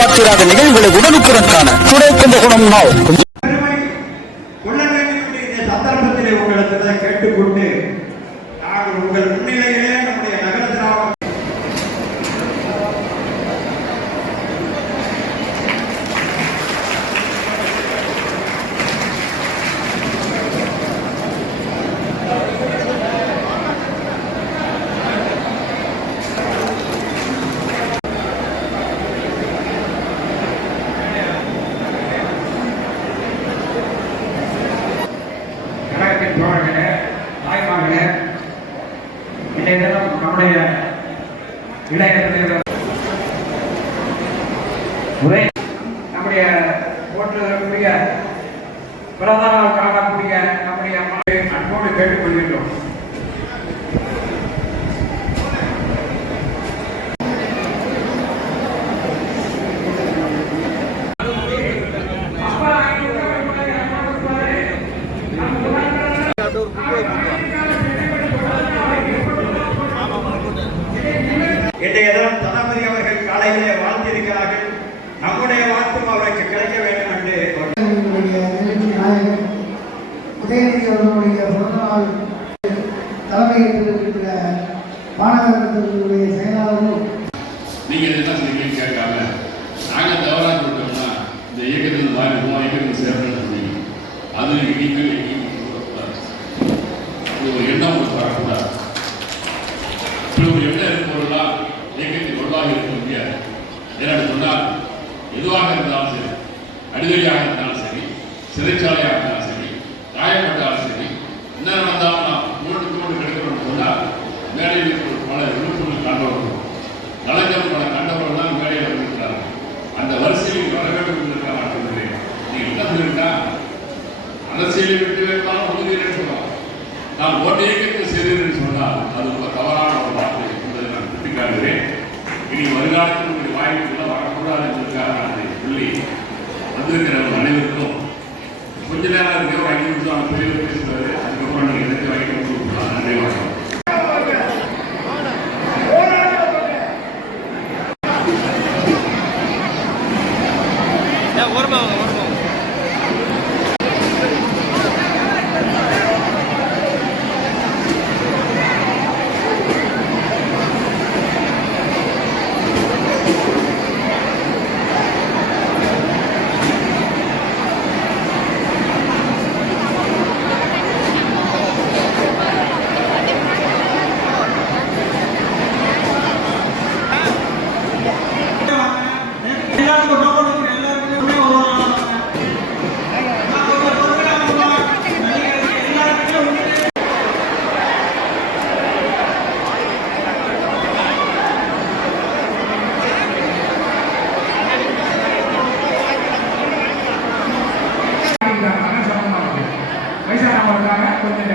எதிர்பார்த்திராத நிகழ்வுகளை உடனுக்குடன் காண டுடே கும்பகோணம் நாவ் சந்தர்ப்பத்திலே உங்களுக்கு கேட்டுக்கொண்டு நாங்கள் உங்கள் முன்னிலையிலே நம்முடைய நகர திராவிட நம்முடைய நம்முடைய போற்றுதற்குரிய பிரதம காணக்கூடிய நம்முடைய அன்போடு கேட்டுக்கொள்கின்றோம். இன்றைய தினம் தளபதி அவர்கள் காலையிலே வாழ்ந்திருக்கிறார்கள். நம்முடைய வாழ்த்தும் அவருக்கு கிடைக்க வேண்டும் என்று உதயநிதி அவர்களுடைய பிறந்தநாள் தலைமையேற்றிருக்கிற மாநகரத்தினுடைய செயலாளரும் நீங்கள் என்ன செய்வீங்க கேட்காம நாங்கள் தவறாக கொடுத்தோம்னா இந்த இயக்கத்தில் தான் இயக்கத்தில் சேர்க்கணும்னு சொன்னீங்க. அது இனிமேல் ஒரு எண்ணம் வரக்கூடாது. ஒரு எண்ணம் இருப்பவர்களால் இயக்கத்தில் ஒன்றாக இருக்க முடியாது. ஏன்னு சொன்னால் எதுவாக இருந்தாலும் சரி, அடிதடியாக இருந்தாலும் சரி, சிறைச்சாலையாக இருந்தாலும் சரி, காயப்பட்டாலும் சரி, என்ன நடந்தாலும் நாம் மூன்று கிடைக்கணும்னு சொன்னால் மேடையில் பல விழுப்புணர்வு கண்டவர்கள் கலைஞர் பல கண்டவர்கள் தான் மேடையில் வந்திருக்கிறார்கள். அந்த வரிசையில் வர வேண்டும் என்று நான் சொல்கிறேன். நீங்கள் என்ன சொல்லிட்டா அரசியலை விட்டு வேண்டாம் உறுதியில் சொல்லலாம். நான் ஓட்ட இயக்கத்தில் செய்தேன் சொன்னால் அது ஒரு தவறான ஒரு வார்த்தை என்பதை நான் சுட்டிக்காட்டுகிறேன். இனி வருங்காலத்தில் உங்களுடைய வாய்ப்புகளை வரக்கூடாது என்பதற்காக நான் அதை சொல்லி வந்திருக்கிற அனைவருக்கும் கொஞ்ச நேரம் இருக்கு. ஒரு 5 நிமிஷம் அந்த பெரியவர் பேசுவார். அதுக்கப்புறம் நீங்கள் எதுக்கு வாங்கி கொடுக்கலாம். நன்றி, வணக்கம். வயசானவங்க இருக்காங்க, கொஞ்சம்